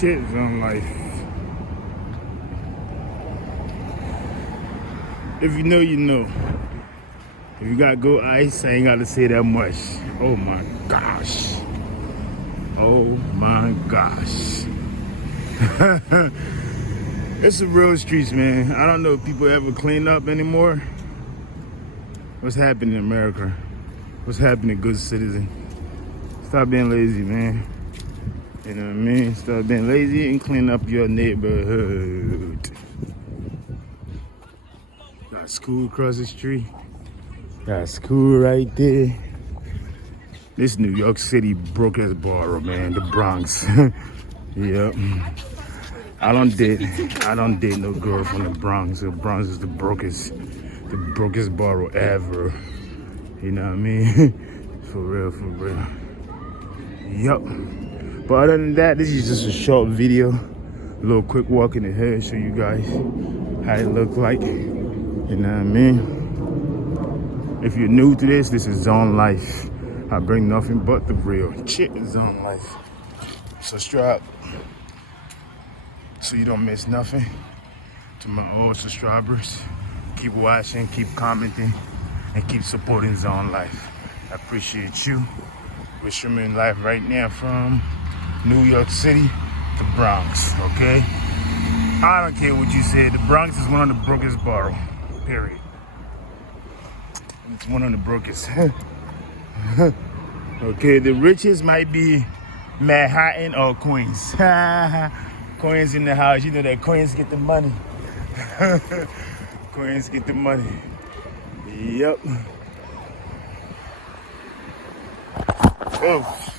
Shit zone life. If you know, you know. If you got go ice, I ain't got to say that much. Oh my gosh. Oh my gosh. It's the real streets, man. I don't know if people ever clean up anymore. What's happening in America? What's happening, good citizen? Stop being lazy, man. You know what I mean? Stop being lazy and clean up your neighborhood. Got school across the street. Got school right there. This New York City broke as borough, man. The Bronx. Yep. I don't date no girl from the Bronx. The Bronx is the brokest borough ever. You know what I mean? For real, for real. Yup. But other than that, this is just a short video. A little quick walk in the hood, show you guys how it look like. You know what I mean? If you're new to this is Zone Life. I bring nothing but the real shit in Zone Life. Subscribe so you don't miss nothing. To my old subscribers, keep watching, keep commenting, and keep supporting Zone Life. I appreciate you. We're streaming live right now from New York City to Bronx, okay? I don't care what you said. The Bronx is one of the brokest borough, period. It's one of the brokest. Okay, the richest might be Manhattan or Queens. Queens in the house. You know that Queens get the money. Queens get the money. Yep. Oh.